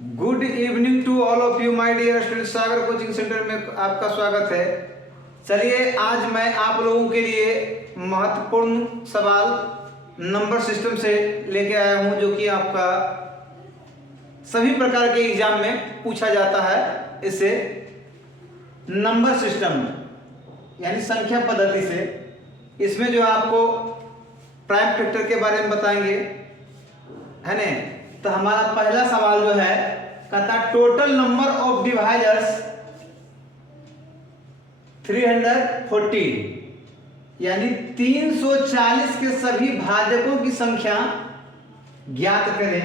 Good evening to all of you my dear student. Sagar coaching centre में आपका स्वागत है। चलिए आज मैं आप लोगों के लिए महत्वपूर्ण सवाल नंबर सिस्टम से लेके आया हूं, जो कि आपका सभी प्रकार के एग्जाम में पूछा जाता है। इसे नंबर सिस्टम यानी संख्या पद्धति से, इसमें जो आपको प्राइम फैक्टर के बारे में बताएंगे, है ना। तो हमारा पहला सवाल जो है कहता टोटल नंबर ऑफ डिवाइजर्स 340 यानी 340 के सभी भाजकों की संख्या ज्ञात करें।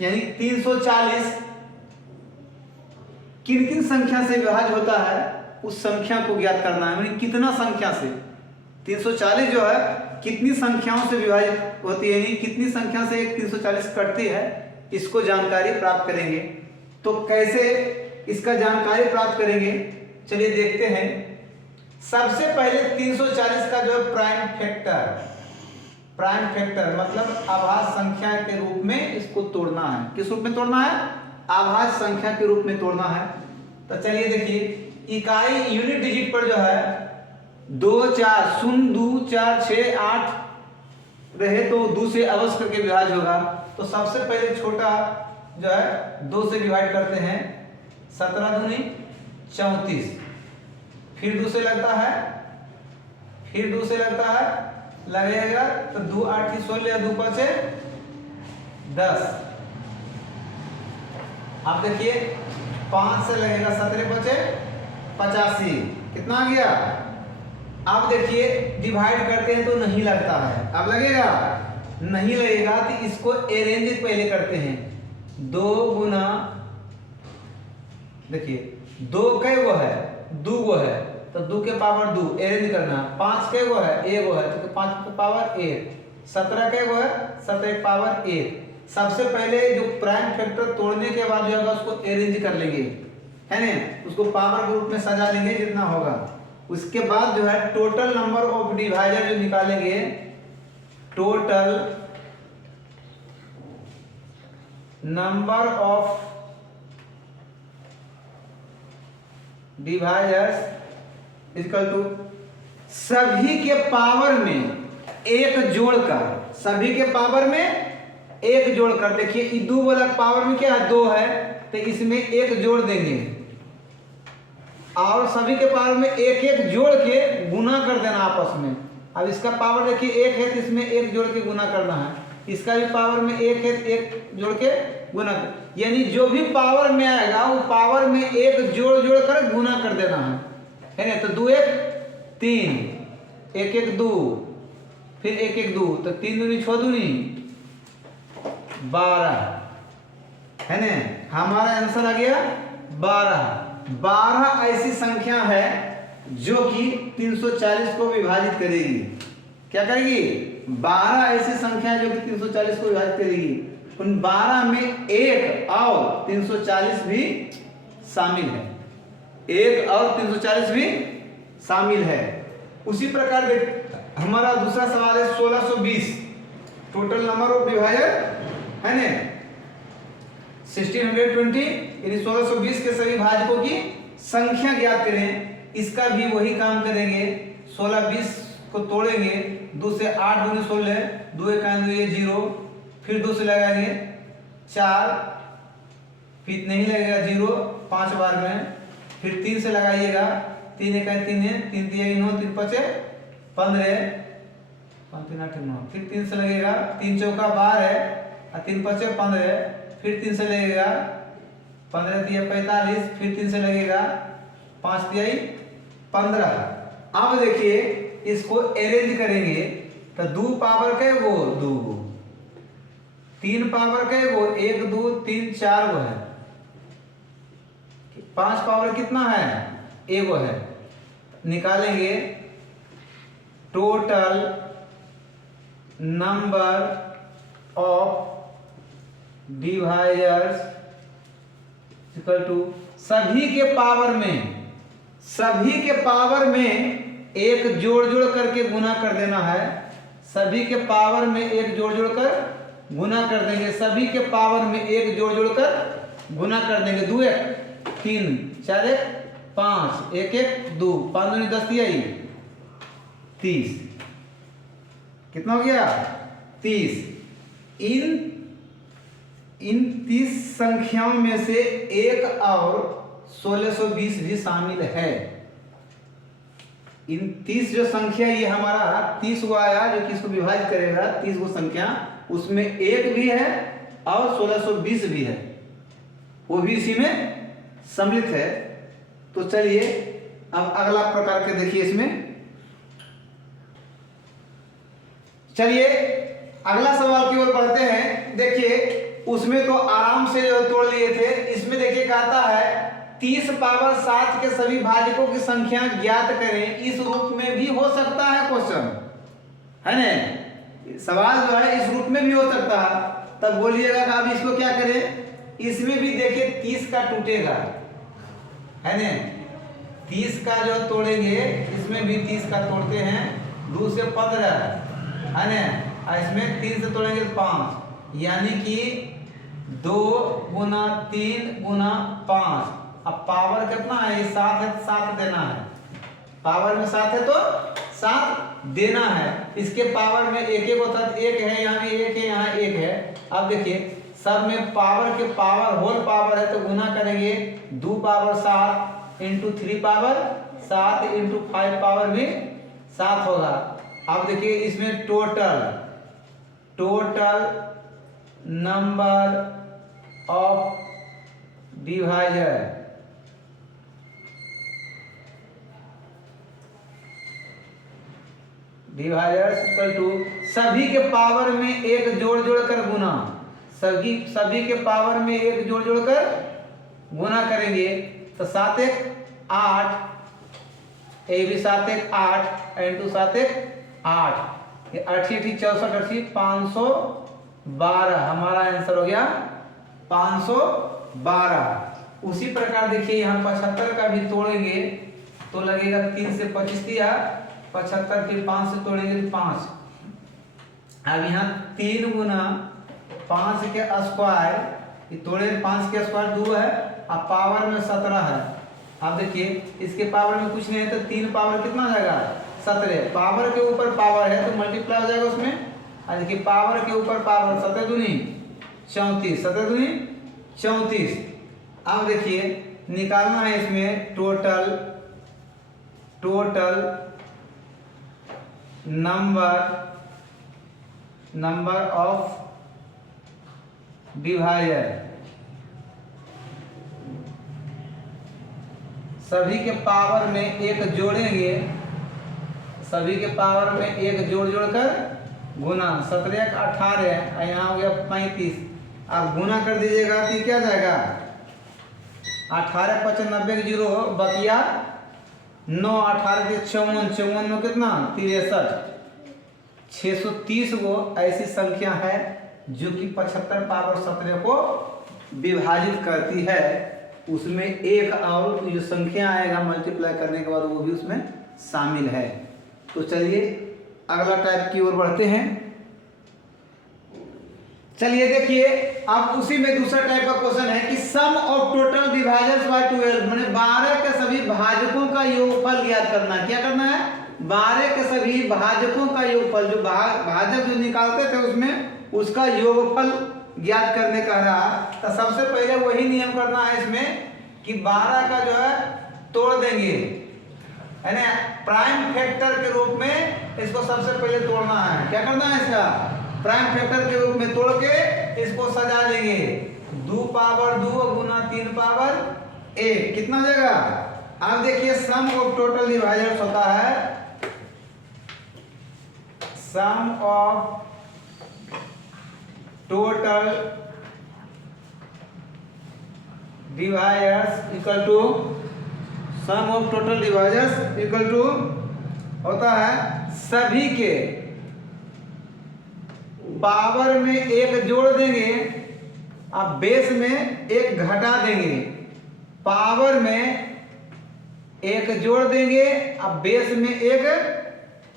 यानी 340 किन किन संख्या से विभाज्य होता है उस संख्या को ज्ञात करना है। यानी कितना संख्या से 340 जो है कितनी संख्याओं से विभाजित होती है, यानी कितनी संख्या से 340 कटती है, इसको जानकारी प्राप्त करेंगे। तो कैसे इसका जानकारी प्राप्त करेंगे, चलिए देखते हैं। सबसे पहले 340 का जो प्राइम फैक्टर मतलब आभाज्य संख्या के रूप में इसको तोड़ना है। किस रूप में तोड़ना है? आभाज्य संख्या के रूप में तोड़ना है। तो चलिए देखिए, इकाई यूनिट डिजिट पर जो है 2 4 0 2 4 6 8 रहे तो 2 से अवश्य करके विभाज्य होगा। तो सबसे पहले छोटा जो है 2 से डिवाइड करते हैं। 17 दूनी 34, फिर 2 से लगता है, फिर 2 से लगता है, लगेगा तो 2 8 16, 2 5 10। अब देखिए 5 से लगेगा 17 5 85, कितना आ गया? अब देखिए डिवाइड करते हैं तो नहीं लगता है, अब लगेगा? नहीं लगेगा। तो इसको अरेंज पहले करते हैं। 2 गुना, देखिए 2 कै गो है? 2 गो है, तो 2 के पावर 2 अरेंज करना। 5 कै गो है? 1 गो है, तो 5 के पावर 1। 17 कै गो है? 17 के पावर 1। सबसे पहले जो प्राइम फैक्टर तोड़ने के बाद जो है उसको अरेंज कर लेंगे, है ना, उसको पावर के रूप में सजा लेंगे जितना होगा। उसके बाद जो है टोटल नंबर ऑफ डिवाइजर जो निकालेंगे, total number of divisors equal to सभी के पावर में एक जोड़कर, सभी के पावर में एक जोड़कर। देखिए 2 वाला पावर में क्या है? 2 है, तो इसमें एक जोड़ देंगे और सभी के पावर में एक एक जोड़ के गुना कर देना आपस में। अब इसका पावर देखिए 1 है, तो इसमें एक जोड़ के गुना करना है। इसका भी पावर में 1 है, एक जोड़ के गुना कर, यानी जो भी पावर में आएगा वो पावर में एक जोड़ जोड़ कर गुना कर देना है ना। तो 2 1 3, 1 1 2, फिर 1 1 2, तो 3 दूनी 6 दूनी 12, है ना। हमारा आंसर आ गया 12। 12 ऐसी संख्या है जो कि 340 को विभाजित करेगी। क्या करेगी? 12 ऐसी संख्या जो कि 340 को विभाजित करेगी। उन 12 में 1 और 340 भी शामिल है। 1 और 340 भी शामिल है। उसी प्रकार हमारा दूसरा सवाल है 1620। टोटल नंबर ऑफ डिवाइजर, है ना, 1620 यानी 1620 के सभी भाजकों की संख्या ज्ञात करें। इसका भी वही काम करेंगे। 16 20 को तोड़ेंगे। 2 से 8 दूनी 16, 2 1 0, फिर 2 से लगाएंगे 4, फिर नहीं लगेगा 0 5 बार में, फिर 3 से लगाइएगा, 3 1 3 है, 3 3 9, 3 5 15, 5 3 8 9, फिर 3 से लगेगा, 3 चौका 12 और 3 5 15, फिर 3 से लगेगा 15 3 45, फिर 3 से लगेगा 5 3 15। अब देखिए इसको अरेंज करेंगे तो 2 पावर के वो 2 गो, 3 पावर के वो 1 2 3 4 गो है, 5 पावर कितना है? 1 गो है। निकालेंगे total number of divisors equal to सभी के पावर में एक जोड़ जोड़ करके गुना कर देना है। सभी के पावर में एक जोड़ जोड़ कर गुना कर देंगे, सभी के पावर में एक जोड़ जोड़कर गुना कर देंगे। 2 1 3 4 1 5 1 1 2 5 दूनी 10 दिया ही 30। कितना हो गया 30। इन 30 संख्याओं में से एक और 1620 भी शामिल है। इन 30 जो संख्या ये हमारा 30 को आया जो किसको विभाजित करेगा 30 को संख्या, उसमें एक भी है और 1620 भी है, वो भी इसी में सम्मिलित है। तो चलिए अब अगला प्रकार के देखिए इसमें। चलिए अगला सवाल की ओर बढ़ते हैं। देखिए उसमें तो आराम से तोड़ लिए थे, इसमें देखिए कहता है 30 पावर 7 के सभी भाजकों की संख्या ज्ञात करें। इस रूप में भी हो सकता है क्वेश्चन, है ना, सवाल जो है इस रूप में भी हो सकता है। तब बोलिएगा कि अब इसको क्या करें, इसमें भी देखिए 30 का टूटेगा, है ना, 30 का जो तोड़ेंगे इसमें भी 30 का तोड़ते हैं, 2 से 15 है ना, इसमें 3 से तोड़ेंगे 5, यानी कि 2 गुना 3 गुना 5। अब पावर कितना है, ये 7 है तो 7 देना है, पावर में 7 है तो 7 देना है। इसके पावर में एक एक होता है, एक है यहाँ भी एक है यहाँ एक है। अब देखिए सब में पावर के पावर होल पावर है तो गुना करेंगे, 2 power 7 into 3 power 7 into 5 power भी 7 होगा। अब देखिए इसमें total number of divisor, divisors equal to सभी के पावर में एक जोड़ जोड़कर गुना, सभी के पावर में एक जोड़ जोड़कर गुना करेंगे तो 7 1 8, ये भी 7 1 8 इंटू 7 1 8, ये 8 64 80 512 हमारा आंसर हो गया 512। उसी प्रकार देखिए यहाँ 75 का भी तोड़ेंगे तो लगेगा 3 से 25 दिया 75, फिर 5 से तोड़ेंगे तो 5। अब यहाँ 3 गुना 5 के स्क्वायर, ये तोड़े 5 के स्क्वायर 2 है, अब पावर में 17 है। अब देखिए इसके पावर में कुछ नहीं है तो 3 पावर कितना जाएगा 17, पावर के ऊपर पावर है तो मल्टीप्लाई हो जाएगा उसमें। और देखिए पावर के ऊपर पावर 7 दूनी 34, 7 दूनी 34। अब देखिए निकालना है इसमें टोटल नंबर ऑफ डिवाइजर, सभी के पावर में एक जोड़ेंगे, सभी के पावर में एक जोड़ जोड़कर गुना, 17 18 यहाँ हो गया 35। अब गुना कर दीजिएगा तो क्या जाएगा 18 95 के 0 बकिया 9 18 के 54, 54 में कितना 63, 630 वो ऐसी संख्या है जो कि 75 पावर 17 को विभाजित करती है। उसमें एक और जो संख्या आएगा मल्टीप्लाई करने के बाद वो भी उसमें शामिल है। तो चलिए अगला टाइप की ओर बढ़ते हैं। चलिए देखिए अब उसी में दूसरा टाइप का क्वेश्चन है कि सम ऑफ टोटल डिवाइजर्स बाय 12, माने 12 के सभी भाजकों का योगफल ज्ञात करना है। क्या करना है 12 के सभी भाजकों का योगफल, जो भाजक जो निकालते थे उसमें उसका योगफल ज्ञात करने का रहा। तो सबसे पहले वही नियम करना है इसमें कि 12 का जो है तोड़ देंगे, है ना, प्राइम फैक्टर के रूप में इसको सबसे पहले तोड़ना है। क्या करना है इसका प्राइम फैक्टर के रूप में तोड़ के इसको सजा लेंगे, 2 पावर 2 गुना 3 पावर 1 कितना जाएगा। अब देखिए सम ऑफ टोटल डिवाइजर्स होता है sum of total divisors equal to sum of total divisors equal to होता है सभी के पावर में एक जोड़ देंगे, अब बेस में एक घटा देंगे, पावर में एक जोड़ देंगे अब बेस में एक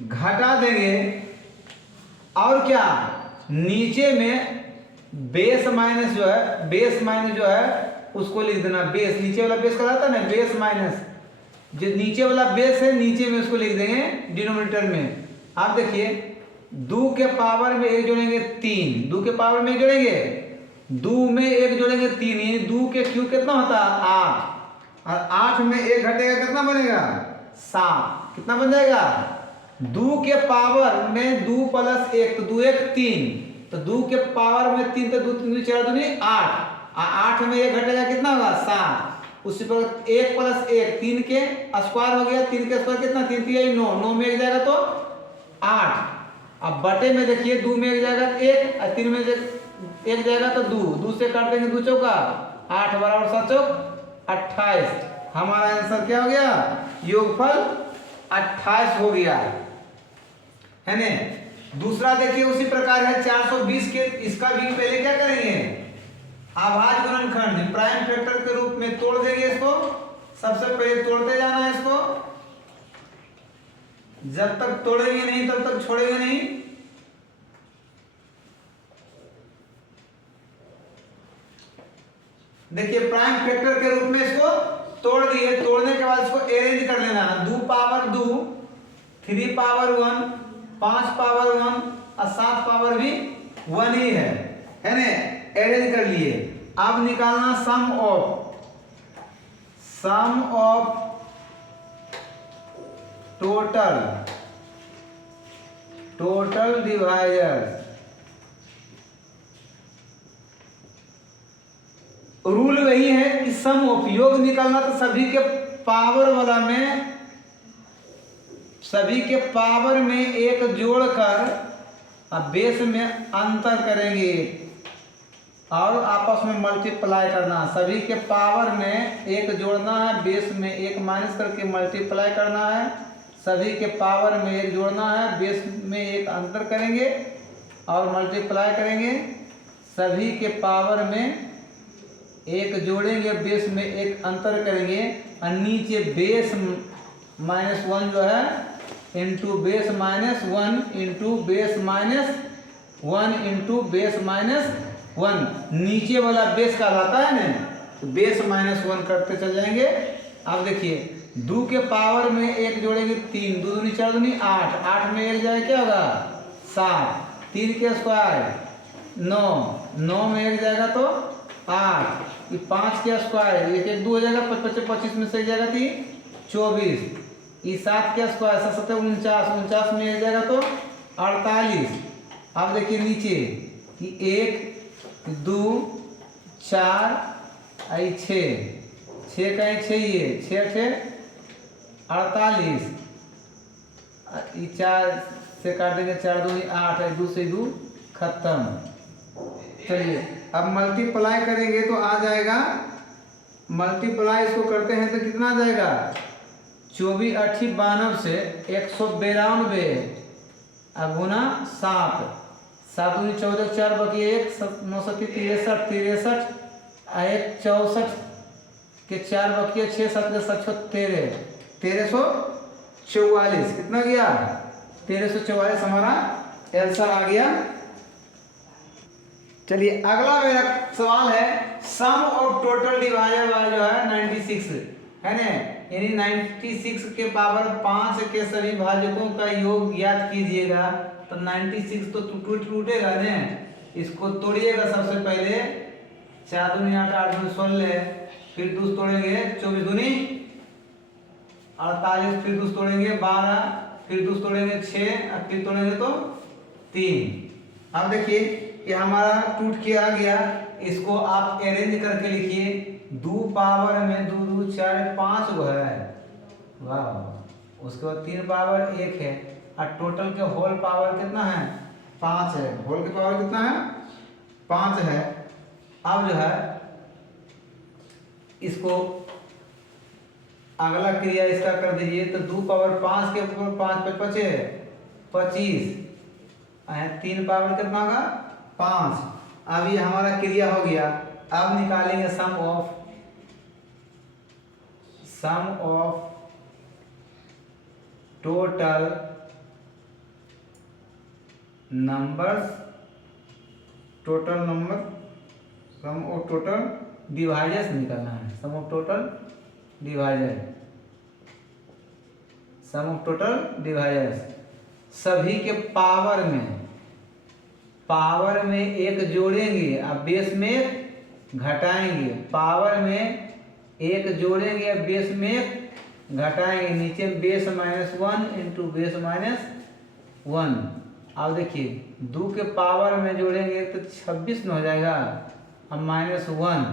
घटा देंगे, और क्या नीचे में बेस माइनस जो है, बेस माइनस जो है उसको लिख देना, बेस नीचे वाला बेस का था ना, बेस माइनस जो नीचे वाला बेस है नीचे में उसको लिख देंगे डिनोमिनेटर में। आप देखिए 2 के पावर में 1 जोड़ेंगे 3, 2 के पावर में 1 जोड़ेंगे, 2 में 1 जोड़ेंगे 3, यानी 2 के क्यूब कितना होता है 8, और 8 में 1 घटेगा कितना बनेगा 7, कितना बन जाएगा 2 के पावर में 2 प्लस 1 तो 2 1 3, तो 2 के पावर में 3 तो 2 3 4 दूनी 8, 8 में 1 घटेगा कितना होगा 7, उसी पर 1 प्लस 1 3 के स्क्वायर हो गया, 3 के स्क्वायर कितना 3 3 9, 9 में 1 जाएगा तो 8, अब बटे में देखिए 2 में 1 जाएगा 1 और 3 में 1 जाएगा तो 2, 2 से काट देंगे 2 चौका 8 बराबर 7 चौक 28, हमारा आंसर क्या हो गया योगफल 28 हो गया है ने। दूसरा देखिए उसी प्रकार है 420 के, इसका भी पहले क्या करेंगे अभाज्य गुणनखंड प्राइम फैक्टर के रूप में तोड़ देंगे इसको, सबसे पहले तोड़ते जाना है इसको, जब तक तोड़ेंगे नहीं तब तक छोड़ेंगे नहीं। देखिए प्राइम फैक्टर के रूप में इसको तोड़ दिए, तोड़ने के बाद इसको अरेंज कर लेना, 2 पावर 2, 3 पावर 1, 5 पावर 1 और 7 पावर भी 1 ही है ना, अरेंज कर लिए। अब निकालना सम ऑफ टोटल डिवाइजर। रूल वही है कि सम ऑफ योग निकालना तो सभी के पावर वाला में, सभी के पावर में एक जोड़कर बेस में अंतर करेंगे और आपस में मल्टीप्लाई करना, सभी के पावर में एक जोड़ना है, बेस में एक माइनस करके मल्टीप्लाई करना है, सभी के पावर में एक जोड़ना है, बेस में एक अंतर करेंगे और मल्टीप्लाई करेंगे, सभी के पावर में एक जोड़ेंगे, बेस में एक अंतर करेंगे और नीचे बेस -1 जो है into base -1 into base -1 into base -1, नीचे वाला बेस का आता है ना तो बेस -1 करते चल जाएंगे। अब देखिए 2 के पावर में 1 जोड़ेंगे 3, 2 दूनी 4 दूनी 8, 8 में 1 जाएगा क्या होगा 7, 3 के स्क्वायर 9, 9 में 1 जाएगा तो 8, ये 5 के स्क्वायर 1 1 2 हो जाएगा, 25 25 में से जाएगा 3 24, ये 7 के स्क्वायर 7 7 49, 49 में 1 जाएगा तो 48। अब देखिए नीचे कि 1 2 4 6, 6 का 6 ये 6 48, ये 4 से काट देंगे 4 2 8, 2 से 2 खत्म। चलिए अब मल्टीप्लाई करेंगे तो आ जाएगा, मल्टीप्लाई इसको करते हैं तो कितना आ जाएगा 24 8 92 से 192 गुना 7, 7 दूनी 14 4 बाकी 1 9 7 63 63 1 64 के 4 बाकी 6 7 7 13 1344, कितना गया 1344 हमारा आंसर आ गया। चलिए अगला मेरा सवाल है sum of total divisor bye जो है 96 है ना, यानी 96 के पावर 5 के सभी भाजकों का योग ज्ञात कीजिएगा। तो 96 तो टूटेगा ना, इसको तोड़िएगा सबसे पहले 4 दूनी 8 8 दूनी 16, फिर दूस तोड़ेंगे 24 दूनी 48, फिर दूस तोड़ेंगे 12, फिर दूस तोड़ेंगे 6 और फिर तोड़ेंगे तो 3। अब देखिए ये हमारा टूट के आ गया, इसको आप अरेंज करके लिखिए, 2 पावर में 2 2 4 5 गो है, वाह, उसके बाद 3 पावर 1 है और टोटल के होल पावर कितना है 5 है, होल के पावर कितना है 5 है। अब जो है इसको अगला क्रिया इसका कर दीजिए, तो 2 पावर 5 के ऊपर 5 पे 25, 3 पावर कितना होगा 5। अब ये हमारा क्रिया हो गया। अब निकालेंगे sum of total numbers total number, sum of total divisors निकालना है। Sum of total divisor, sum of total divisors, सभी के पावर में एक जोड़ेंगे और बेस में एक घटाएंगे। पावर में एक जोड़ेंगे और बेस में एक घटाएंगे। नीचे बेस -1 इंटू बेस -1। अब देखिए 2 के पावर में जोड़ेंगे तो 26 में हो जाएगा, अब -1।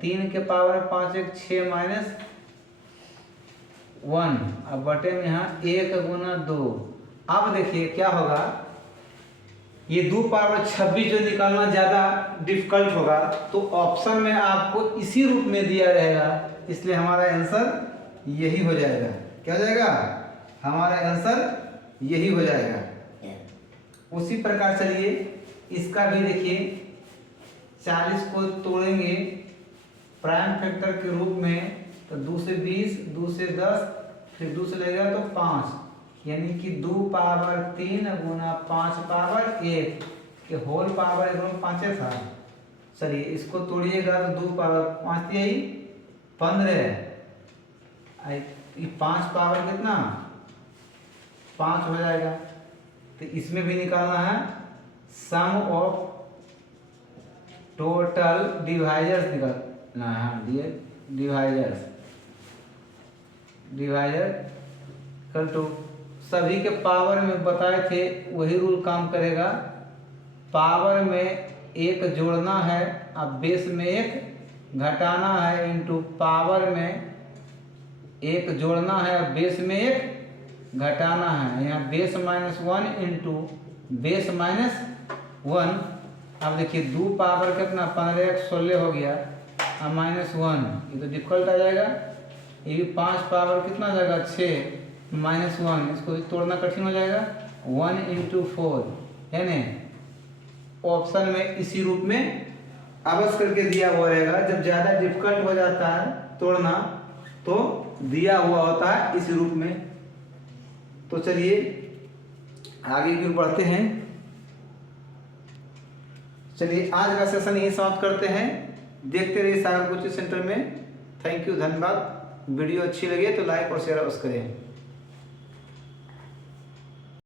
3 के पावर 5 1 6 -1। अब बटे में यहाँ 1 गुना 2। अब देखिए क्या होगा, ये 2 पावर 26 जो निकालना ज़्यादा डिफिकल्ट होगा, तो ऑप्शन में आपको इसी रूप में दिया रहेगा, इसलिए हमारा आंसर यही हो जाएगा। क्या हो जाएगा? हमारा आंसर यही हो जाएगा। उसी प्रकार चलिए इसका भी देखिए, 40 को तोड़ेंगे प्राइम फैक्टर के रूप में, तो 2 से 20, 2 से 10, फिर 2 से लगेगा तो 5, यानी कि 2 पावर 3 गुना 5 पावर 1 के होल पावर 5 था। चलिए इसको तोड़िएगा तो 2 पावर 5 यही 15, 5 पावर कितना 5 हो जाएगा। तो इसमें भी निकालना है सम ऑफ टोटल डिवाइजर्स निकालना है। डिवाइजर कल टू सभी के पावर में बताए थे वही रूल काम करेगा। पावर में एक जोड़ना है अब बेस में एक घटाना है, इंटू पावर में एक जोड़ना है और बेस में एक घटाना है। यहाँ बेस -1 इंटू बेस -1। अब देखिए 2 पावर कितना 15 1 16 हो गया, अब -1, ये तो डिफिकल्ट आ जाएगा। ये भी 5 पावर कितना आ जाएगा 6 -1, इसको भी तोड़ना कठिन हो जाएगा। 1 इंटू 4 है ना, ऑप्शन में इसी रूप में अवश्य करके दिया हुआ रहेगा। जब ज़्यादा डिफिकल्ट हो जाता है तोड़ना तो दिया हुआ होता है इस रूप में। तो चलिए आगे की ओर बढ़ते हैं। चलिए आज का सेशन यही समाप्त करते हैं। देखते रहिए सागर कोचिंग सेंटर में। थैंक यू, धन्यवाद। वीडियो अच्छी लगे तो लाइक और शेयर अवश्य करें।